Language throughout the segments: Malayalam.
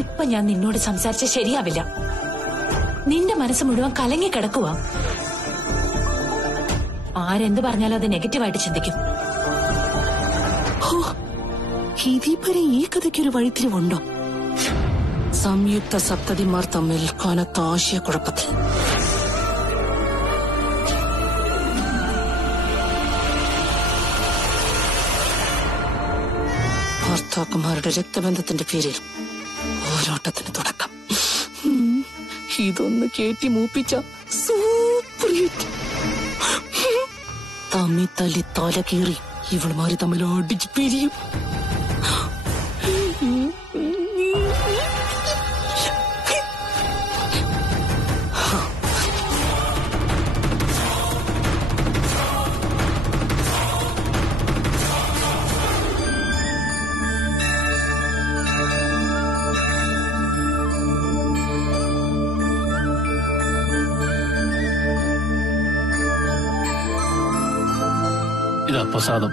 ഇപ്പൊ ഞാൻ നിന്നോട് സംസാരിച്ച ശരിയാവില്ല. നിന്റെ മനസ്സ് മുഴുവൻ കലങ്ങി കിടക്കുക. ആരെന്ത് പറഞ്ഞാലും അത് നെഗറ്റീവായിട്ട് ചിന്തിക്കും. ഇതിപ്പരെ ഈ കഥയ്ക്കൊരു വഴിത്തിരിവുണ്ടോ? സംയുക്ത സപ്തതിമാർ തമ്മിൽ കനത്ത ആശയക്കുഴപ്പത്തിൽ. ഭർത്താക്കന്മാരുടെ രക്തബന്ധത്തിന്റെ പേരിൽ പോരാട്ടത്തിന് തുടക്കം. ഇതൊന്ന് കേട്ടി മൂപ്പിച്ച സൂപ്പർ ഹിറ്റ്. തമ്മി തല്ലി തല കീറി ഇവളുമാരി തമ്മിൽ അടിച്ച് പിരിയും. ഇതാ പ്രസാദം.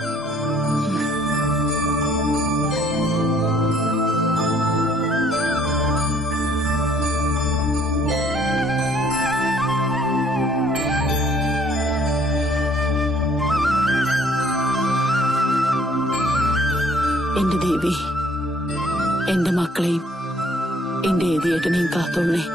എന്റെ ദേവി, എന്റെ മക്കളെയും എന്റെ ഏതിയേട്ടനെയും കാത്തോളേ.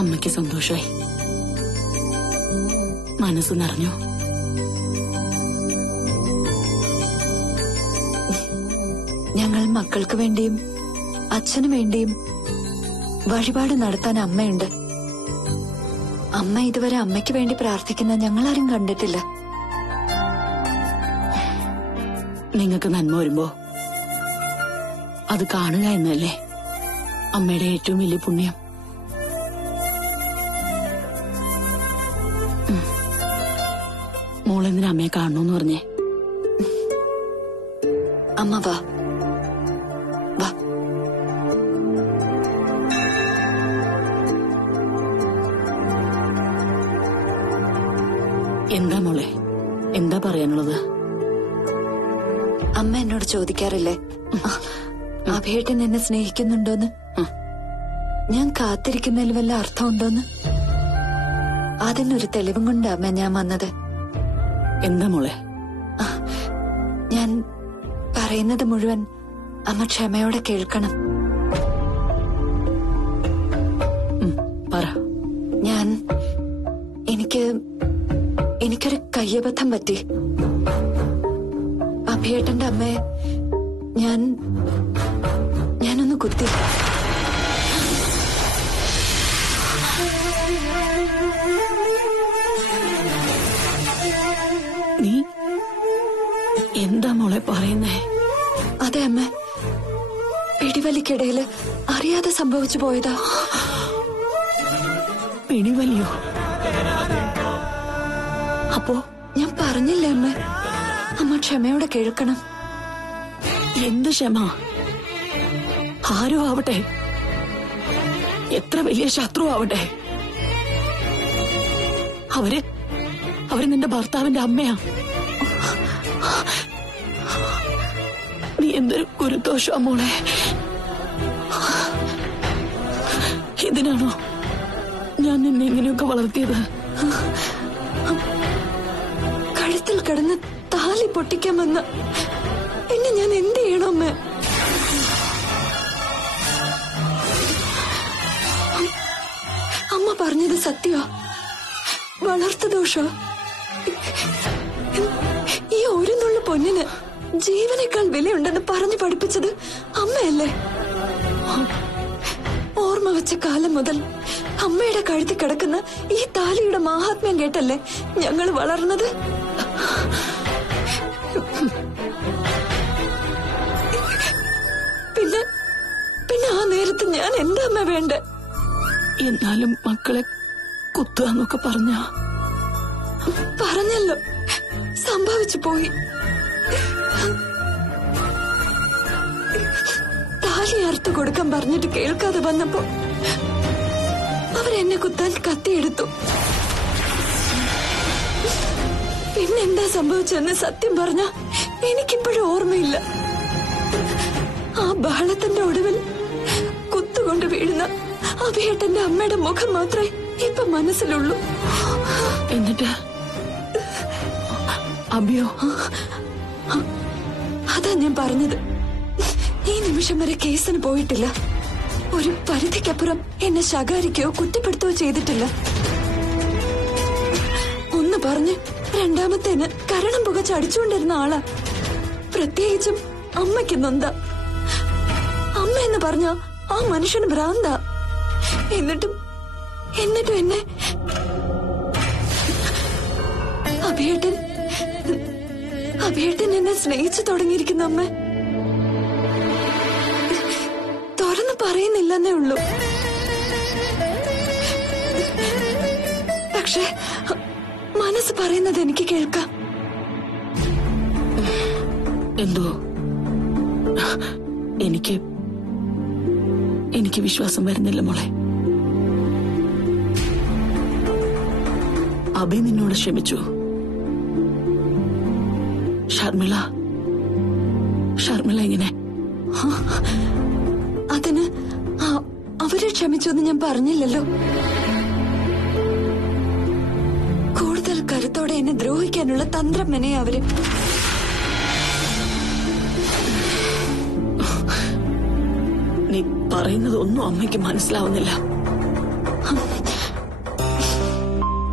അമ്മയ്ക്ക് സന്തോഷമായി, മനസ്സ് നിറഞ്ഞു. ഞങ്ങൾ മക്കൾക്ക് വേണ്ടിയും അച്ഛനു വേണ്ടിയും വഴിപാട് നടത്താൻ അമ്മയുണ്ട്. അമ്മ ഇതുവരെ അമ്മയ്ക്ക് വേണ്ടി പ്രാർത്ഥിക്കുന്ന ഞങ്ങളാരും കണ്ടിട്ടില്ല. നിങ്ങൾക്ക് നന്മ വരുമ്പോ അത് കാണുക എന്നല്ലേ അമ്മയുടെ ഏറ്റവും വലിയ പുണ്യം. മോളെന്തിനാ അമ്മയെ കാണണമെന്ന് പറഞ്ഞേ? അമ്മ വാ വാ. എന്താ മോളെ, എന്താ പറയാനുള്ളത്? അമ്മ എന്നോട് ചോദിക്കാറില്ലേ അഭേട്ടൻ എന്നെ സ്നേഹിക്കുന്നുണ്ടോന്ന്? ഞാൻ കാത്തിരിക്കുന്നതിൽ വല്ല അർത്ഥമുണ്ടോന്ന്? അതിനൊരു തെളിവും കൊണ്ട് അമ്മ ഞാൻ വന്നത്. എന്താ മോളെ? ഞാൻ പറയുന്നത് മുഴുവൻ അമ്മ ക്ഷമയോടെ കേൾക്കണം. പറ. എനിക്കൊരു കയ്യബദ്ധം പറ്റി. അഭിയേട്ടന്റെ അമ്മയെ ഞാനൊന്ന് കുത്തി. നീ എന്താ മോളെ പറയുന്നേ? അതെ അമ്മ, പിടിവലിക്കിടയില് അറിയാതെ സംഭവിച്ചു പോയതാ. പിടിവലിയോ? അപ്പോ ഞാൻ പറഞ്ഞില്ലേ അമ്മ, അമ്മ ക്ഷമയോടെ കേൾക്കണം. എന്ത് ക്ഷമ? ആരോ ആവട്ടെ, എത്ര വലിയ ശത്രു ആവട്ടെ, അവര് നിന്റെ ഭർത്താവിന്റെ അമ്മയാ. നീ എന്തൊരു ഗുരുദോഷാ മോളെ. ഇതിനാണോ ഞാൻ നിന്നെ ഇങ്ങനെയൊക്കെ വളർത്തിയത്? കഴുത്തിൽ കിടന്ന് താലി പൊട്ടിക്കാൻ വന്ന പിന്നെ ഞാൻ എന്ത് ചെയ്യണം അമ്മ? അമ്മ പറഞ്ഞത് സത്യ? വളർത്തു ദോഷ? ഈ ഒരു നുള്ള പൊന്നിന് ജീവനേക്കാൾ വിലയുണ്ടെന്ന് പറഞ്ഞു പഠിപ്പിച്ചത് അമ്മയല്ലേ? ഓർമ്മ വെച്ച കാലം മുതൽ അമ്മയുടെ കഴുത്തി കിടക്കുന്ന ഈ താലിയുടെ മാഹാത്മ്യം കേട്ടല്ലേ ഞങ്ങൾ വളർന്നത്? എന്നാലും മക്കളെ കുത്തുകന്നൊക്കെ പറഞ്ഞല്ലോ, സംഭവിച്ചു പോയി. താലി അറുത്തു കൊടുക്കാൻ പറഞ്ഞിട്ട് കേൾക്കാതെ വന്നപ്പോ അവരെന്നെ കുത്താൻ കത്തിയെടുത്തു. പിന്നെന്താ സംഭവിച്ചെന്ന് സത്യം പറഞ്ഞ എനിക്കിപ്പോഴും ഓർമ്മയില്ല. ആ ബഹളത്തിന്റെ ഒടുവിൽ കുത്തുകൊണ്ട് വീഴുന്ന അഭിയേട്ടന്റെ അമ്മയുടെ മുഖം മാത്രമേ ഇപ്പൊ മനസ്സിലുള്ളൂ. എന്നിട്ട് അഭിയോ? അതാ ഞാൻ പറഞ്ഞത്, ഈ നിമിഷം വരെ കേസിന് പോയിട്ടില്ല. ഒരു പരിധിക്കപ്പുറം എന്നെ ശകാരിക്കോ കുറ്റപ്പെടുത്തുകയോ ചെയ്തിട്ടില്ല. ഒന്ന് പറഞ്ഞ് രണ്ടാമത്തേന് കരണം പുകച്ചടിച്ചുകൊണ്ടിരുന്ന ആളാ. പ്രത്യേകിച്ചും അമ്മയ്ക്ക് നൊന്ത. അമ്മ എന്ന് പറഞ്ഞ ആ മനുഷ്യന് ഭ്രാന്ത. എന്നിട്ടും എന്നെ അഭിയേട്ടൻ എന്നെ സ്നേഹിച്ചു തുടങ്ങിയിരിക്കുന്നു. അമ്മ തുറന്ന് പറയുന്നില്ലെന്നേ ഉള്ളൂ. പക്ഷെ മനസ്സ് പറയുന്നത് എനിക്ക് കേൾക്കാം. എന്തോ എനിക്ക് വിശ്വാസം വരുന്നില്ല മോളെ. അഭി നിന്നോട് ക്ഷമിച്ചു. ഷർമിള എങ്ങനെ? അതിന് അവരെ ക്ഷമിച്ചു എന്ന് ഞാൻ പറഞ്ഞില്ലല്ലോ. കൂടുതൽ കരുത്തോടെ എന്നെ ദ്രോഹിക്കാനുള്ള തന്ത്രം മെനയാ അവര്. നീ പറയുന്നതൊന്നും അമ്മയ്ക്ക് മനസ്സിലാവുന്നില്ല.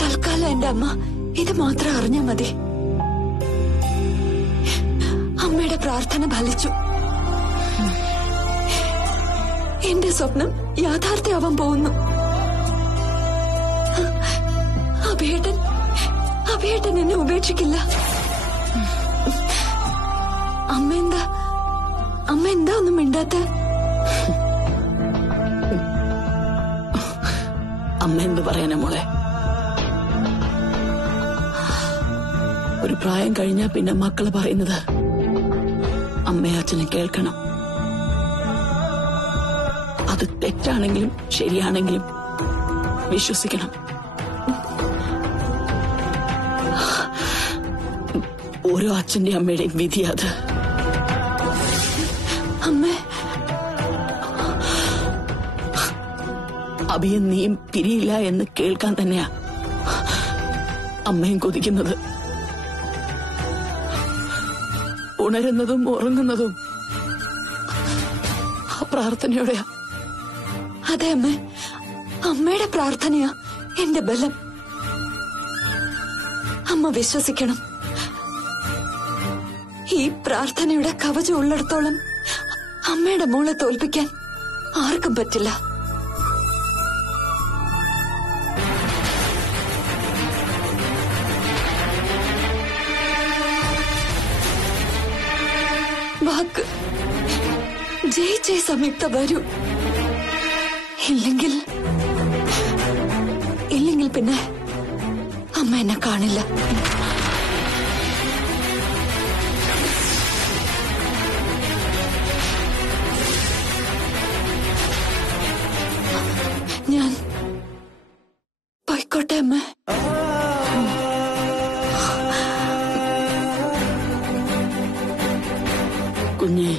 തൽക്കാലം എന്റെ അമ്മ ഇത് മാത്രം അറിഞ്ഞാ മതി. അമ്മയുടെ പ്രാർത്ഥന ഫലിച്ചു. എന്റെ സ്വപ്നം യാഥാർത്ഥ്യമാവാൻ പോകുന്നു. അഭിയേട്ടൻ എന്നെ ഉപേക്ഷിക്കില്ല. അമ്മ എന്താ ഒന്നും മിണ്ടാത്ത? അമ്മ എന്ത് പറയാനാ മോളെ? ഒരു പ്രായം കഴിഞ്ഞാ പിന്നെ മക്കള് പറയുന്നത് അമ്മയും അച്ഛനും കേൾക്കണം. അത് തെറ്റാണെങ്കിലും ശരിയാണെങ്കിലും വിശ്വസിക്കണം. ഓരോ അച്ഛന്റെ അമ്മയുടെയും വിധി അത്. അഭിയും നീയും പിരിയില്ല എന്ന് കേൾക്കാൻ തന്നെയാ അമ്മയും കൊതിക്കുന്നത്. ഉണരുന്നതും ഉറങ്ങുന്നതും ആ പ്രാർത്ഥനയോടെയാ. അതെ അമ്മ, അമ്മയുടെ പ്രാർത്ഥനയാ എന്റെ ബലം. അമ്മ വിശ്വസിക്കണം. ഈ പ്രാർത്ഥനയുടെ കവചം ഉള്ളിടത്തോളം അമ്മയുടെ മോളെ തോൽപ്പിക്കാൻ ആർക്കും പറ്റില്ല. വാക്ക് ജയിച്ചേ സംയുക്ത വരൂ. ഇല്ലെങ്കിൽ പിന്നെ അമ്മ എന്നെ കാണില്ല. ഞാൻ പോയിക്കോട്ടെ അമ്മ. കുഞ്ഞേ,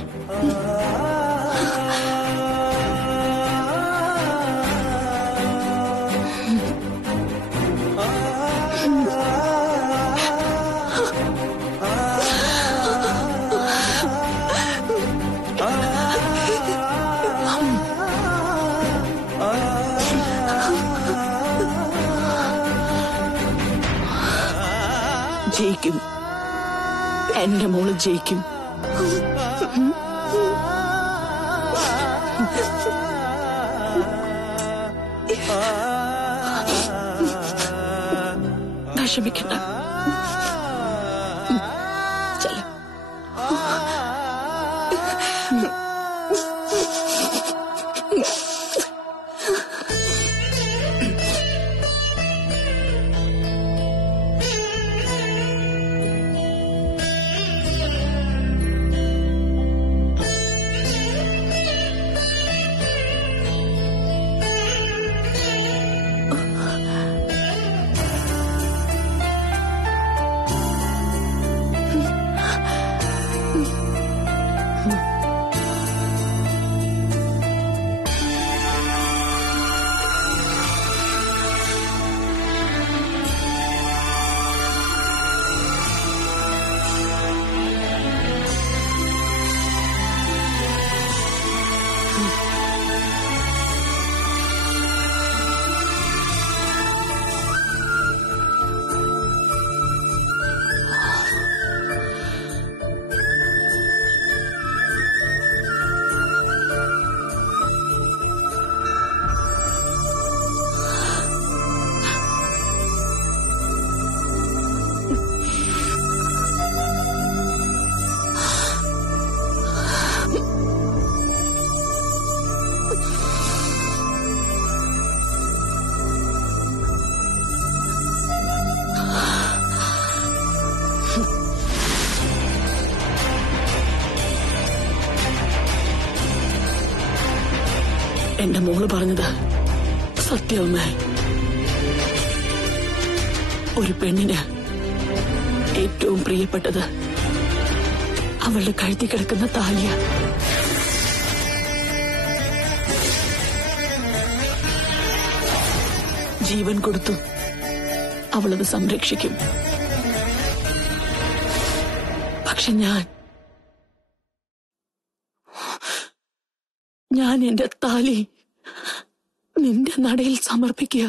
ജയിക്കും. എന്റെ മോള് ജയിക്കും. വിഷമിക്കണ്ട. ചെല്ലാം. എന്റെ മോള് പറഞ്ഞത് സത്യമേ. ഒരു പെണ്ണിന് ഏറ്റവും പ്രിയപ്പെട്ടത് അവളുടെ കഴുത്തി കിടക്കുന്ന താലിയ. ജീവൻ കൊടുത്തു അവളത് സംരക്ഷിക്കും. പക്ഷെ ഞാൻ എന്റെ താലി നിന്റെ നടയിൽ സമർപ്പിക്കുക.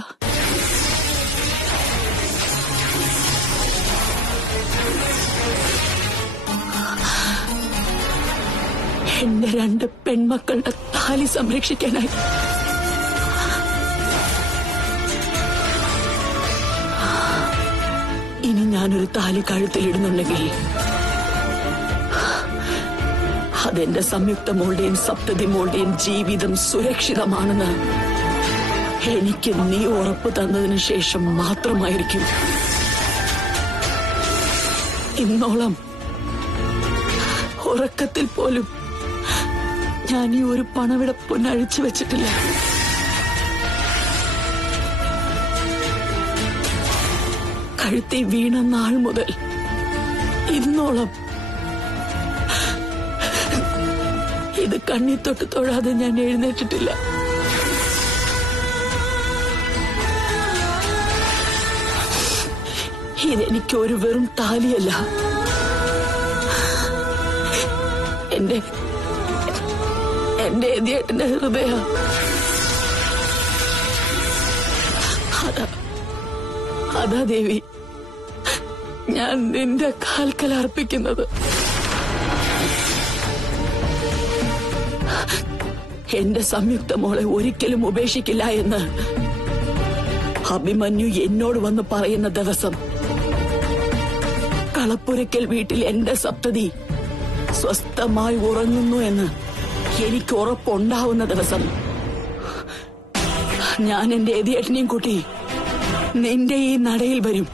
എന്റെ 2 പെൺമക്കളുടെ താലി സംരക്ഷിക്കാനായി. ഇനി ഞാനൊരു താലി കഴുത്തിലിടുന്നുണ്ടെങ്കിൽ അതെന്റെ സംയുക്ത മോളുടെയും സപ്തതി മോളുടെയും ജീവിതം സുരക്ഷിതമാണെന്ന് എനിക്ക് നീ ഉറപ്പ് തന്നതിന് ശേഷം മാത്രമായിരിക്കും. ഇന്നോളം ഉറക്കത്തിൽ പോലും ഞാൻ ഈ ഒരു പണവിട പൊന്നഴിച്ചു വെച്ചിട്ടില്ല. കഴുത്തി വീണ നാൾ മുതൽ ഇന്നോളം ഇത് കണ്ണി തൊട്ട് തൊഴാതെ ഞാൻ എഴുന്നേറ്റിട്ടില്ല. ഇതെനിക്കൊരു വെറും താലിയല്ല, എന്റെ എതിയേട്ടന്റെ ഹൃദയ. അതാ ദേവി ഞാൻ നിന്റെ കാൽക്കൽ അർപ്പിക്കുന്നത്. എന്റെ സംയുക്ത മോളെ ഒരിക്കലും ഉപേക്ഷിക്കില്ല എന്ന് അഭിമന്യു എന്നോട് വന്ന് പറയുന്ന ദിവസം, കളപ്പുരയ്ക്കൽ വീട്ടിൽ എന്റെ സപ്തതി സ്വസ്ഥമായി ഉറങ്ങുന്നു എന്ന് എനിക്ക് ഉറപ്പുണ്ടാവുന്ന ദിവസം, ഞാൻ എന്റെ എതിയേട്ടനെയും കൂട്ടി നിന്റെ ഈ നടയിൽ വരും.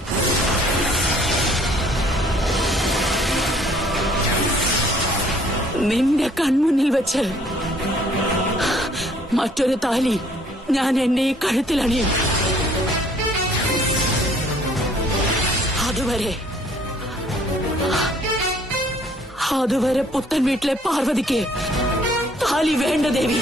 നിന്റെ കൺമുന്നിൽ വെച്ച് മറ്റൊരു താലി ഞാൻ എന്റെ ഈ കഴുത്തിലണിയും. അതുവരെ പുത്തൻ വീട്ടിലെ പാർവതിക്ക് താലി വേണ്ട ദേവി.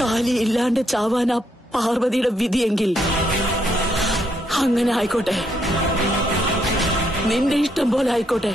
താലി ഇല്ലാണ്ട് ചാവാനാ പാർവതിയുടെ വിധിയെങ്കിൽ അങ്ങനെ ആയിക്കോട്ടെ, നിന്റെ ഇഷ്ടം പോലെ ആയിക്കോട്ടെ.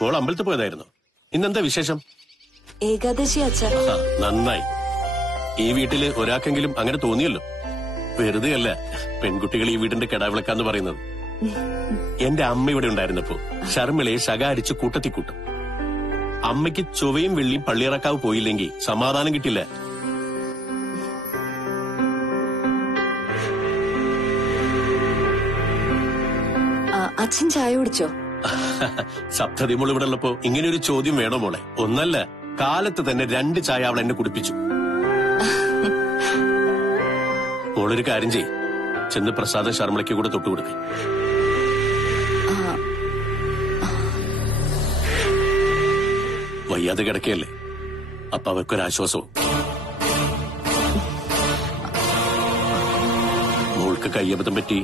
മോൾ അമ്പലത്തിൽ പോയതായിരുന്നു. ഇന്നെന്താ വിശേഷം? ഏകാദശി അച്ഛ. നന്നായി. ഈ വീട്ടില് ഒരാൾക്കെങ്കിലും അങ്ങനെ തോന്നിയല്ലോ. വെറുതെ അല്ല പെൺകുട്ടികൾ ഈ വീടിന്റെ കെടാവിളക്കാന്ന് പറയുന്നത്. എന്റെ അമ്മ ഇവിടെ ഉണ്ടായിരുന്നപ്പോ ശർമ്മിളയെ ശകാരിച്ച് കൂട്ടത്തിക്കൂട്ടും. അമ്മയ്ക്ക് ചൊവ്വയും വെള്ളിയും പള്ളിയിറക്കാവ് പോയില്ലെങ്കിൽ സമാധാനം കിട്ടില്ല. അച്ഛൻ ചായ കുടിച്ചോ? സപ്തതി മോൾ ഇവിടെ ഉള്ളപ്പോ ഇങ്ങനെയൊരു ചോദ്യം വേണോ മോളെ? ഒന്നല്ല, കാലത്ത് തന്നെ 2 ചായ അവൾ എന്നെ കുടിപ്പിച്ചു. മോളൊരു കാര്യം ചെയ്യ്, ചെന്ന് പ്രസാദം ശർമ്മയ്ക്ക് കൂടെ തൊട്ടുകൊടുക്ക. വയ്യാതെ കിടക്കയല്ലേ, അപ്പൊ അവർക്കൊരാശ്വാസവും. മോൾക്ക് കയ്യബദ്ധം പറ്റി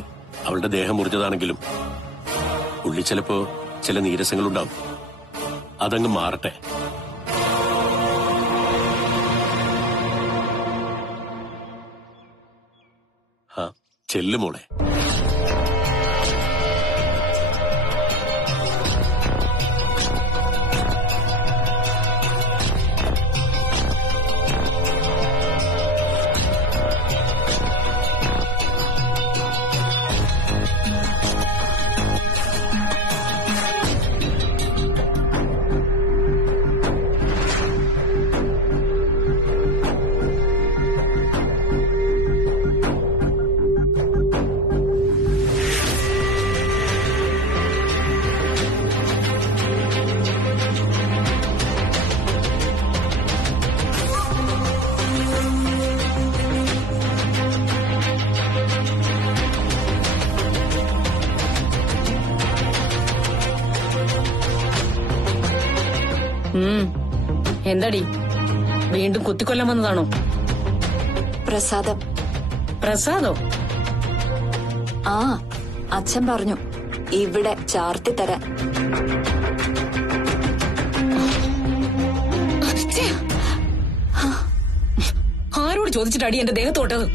അവളുടെ ദേഹം മുറിഞ്ഞതാണെങ്കിലും ഉള്ളി ചിലപ്പോ ചില നീരസങ്ങളുണ്ടാവും. അതങ്ങ് മാറട്ടെ. ചെല്ലു മോളെ. എന്താടി വീണ്ടും കുത്തിക്കൊല്ലാൻ വന്നതാണോ? പ്രസാദം. പ്രസാദോ? ആ, അച്ഛൻ പറഞ്ഞു ഇവിടെ ചാർത്തി തരാൻ. ആരോട് ചോദിച്ചിട്ടാടി എന്റെ ദേഹത്ത് തൊട്ടത്?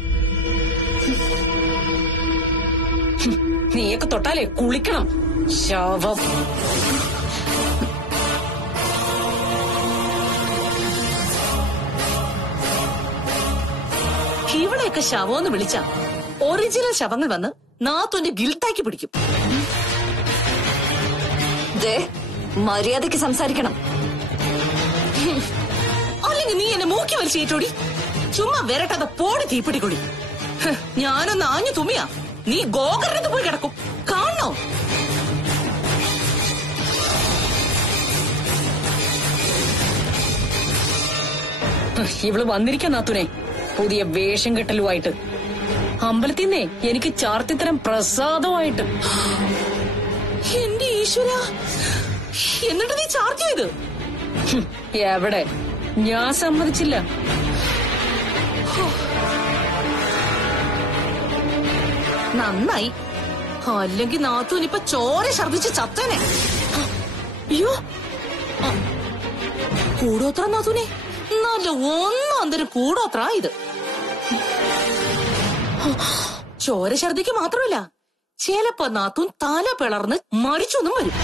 നീയൊക്കെ തൊട്ടാലേ കുളിക്കണം. ശവം. ഇവിടെയൊക്കെ ശവമെന്ന് വിളിച്ച ഒറിജിനൽ ശവങ്ങൾ വന്ന് നാത്തുന്റെ ഗിൽട്ടാക്കി പിടിക്കും. മര്യാദയ്ക്ക് സംസാരിക്കണം, അല്ലെങ്കിൽ നീ എന്നെ മൂക്കി വലിച്ചേറ്റോടി. ചുമ്മാ വരട്ടാതെ പോടി തീപ്പിടിക്കൊടി. ഞാനൊന്ന് ആഞ്ഞു തുമ്മിയാ നീ ഗോകർണത്ത് പോയി കിടക്കും. കാണണോ? ഇവള് വന്നിരിക്കാൻ നാത്തുനെ പുതിയ വേഷം കെട്ടലുമായിട്ട്. അമ്പലത്തിന്നേ എനിക്ക് ചാർത്തിത്തരം പ്രസാദമായിട്ട്. എന്റെ ഈശ്വര, എന്നിട്ട് നീ ചാർത്തി ചെയ്ത്? എവിടെ, ഞാൻ സമ്മതിച്ചില്ല. നന്നായി, അല്ലെങ്കിൽ നാത്തൂനിപ്പൊ ചോര ഛർദിച്ച് ചത്തനെ. അയ്യോ, കൂടോത്ര നാത്തൂനെ, നല്ല ഒന്നാന്തരം കൂടോത്ര ഇത്. ചോര ഛർദിക്ക് മാത്രമല്ല, ചിലപ്പോ നാത്തൂൻ തല പിളർന്ന് മരിച്ചൊന്നും വരും.